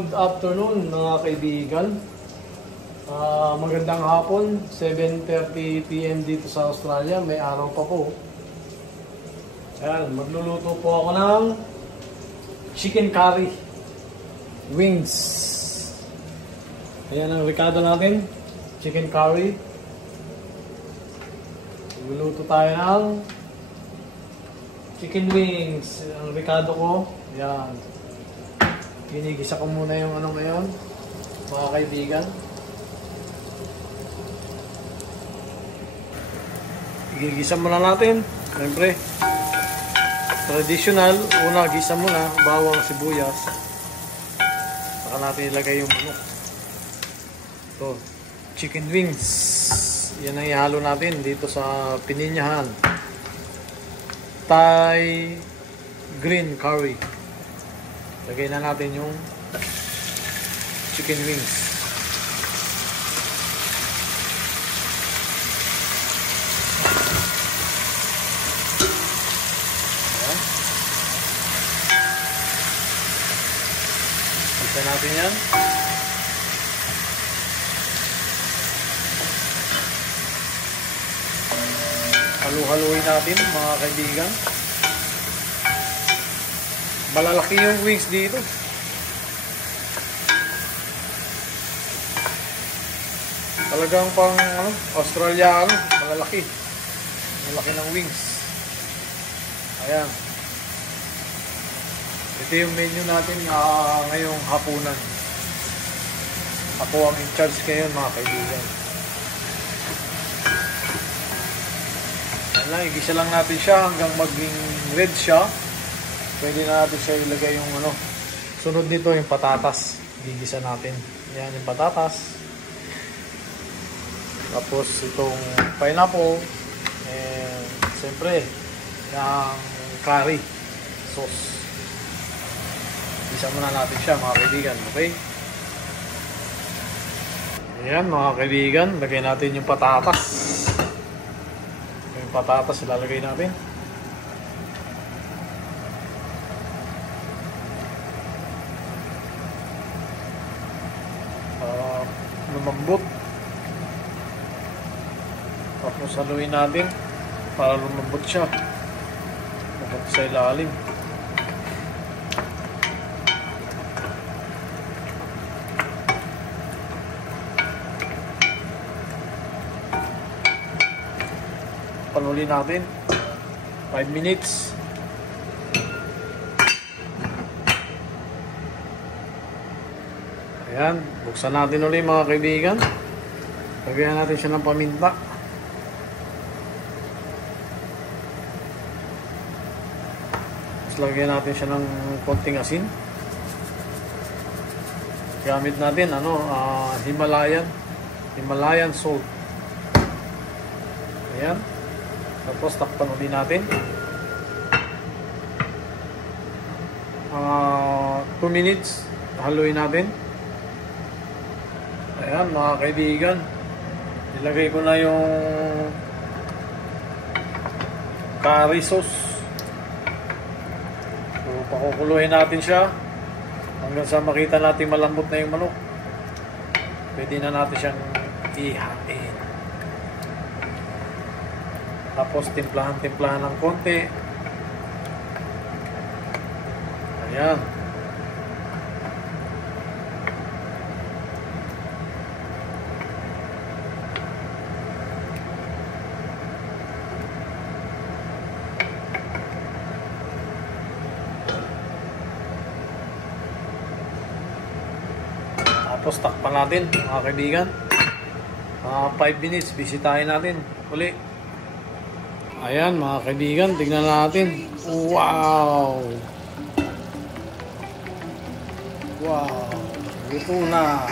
Good afternoon mga kaibigan. Magandang hapon, 7:30 PM dito sa Australia, may araw pa po. Ayan, magluluto po ako ng chicken curry wings. Ayan ang rekado natin, chicken curry. Magluluto tayo ng chicken wings. Ang rekado ko, ayan. Ginigisa ko muna yung ano ngayon, mga kaibigan. Igigisa muna natin. Siyempre, traditional, una gisa muna, bawang, sibuyas. Saka natin ilagay yung manok. Ito, chicken wings. Yan ang ihalo natin dito sa pininyahan. Thai green curry. Lagay na natin yung chicken wings. Ayan. Isa natin yan. Halu-haluin natin mga kaibigan. Malalaki yung wings dito. Talagang pang Australiano, malalaki. Malaki ng wings. Ayan. Ito yung menu natin ngayong hapunan. Ako ang in charge ngayon mga kaibigan. Ayan lang, igisa lang natin siya hanggang maging red siya. Pwede na natin siya ilagay yung sunod nito yung patatas. Gigisa natin. Yan yung patatas. Tapos itong pineapple. And siyempre, yung curry sauce. Gisa muna natin siya mga kaibigan. Okay? Ayan mga kaibigan. Lagay natin yung patatas. Yung patatas ilalagay natin. Lumambot. Tapos haluin natin para lumambot siya. Lumambot sa ilalim. Panuloy natin 5 minutes. Ayan, buksan natin ulit mga kaibigan. Lagyan natin siya ng paminta. Tapos lagyan natin siya ng konting asin. Gamit natin Himalayan salt. Ayan. Tapos takpan ulit natin. 2 minutes. Haluin natin. Ayan mga kaibigan, ilagay ko na yung curry sauce. So pakukuluhin natin siya hanggang sa makita natin malambot na yung manok. Pwede na natin siyang ihain. Tapos timplahan ng konti. Ayan. Tapos takpan natin mga kaibigan. 5 minutes, bisitahin natin uli. Ayan mga kaibigan, tignan natin. Wow! Wow! Ito na.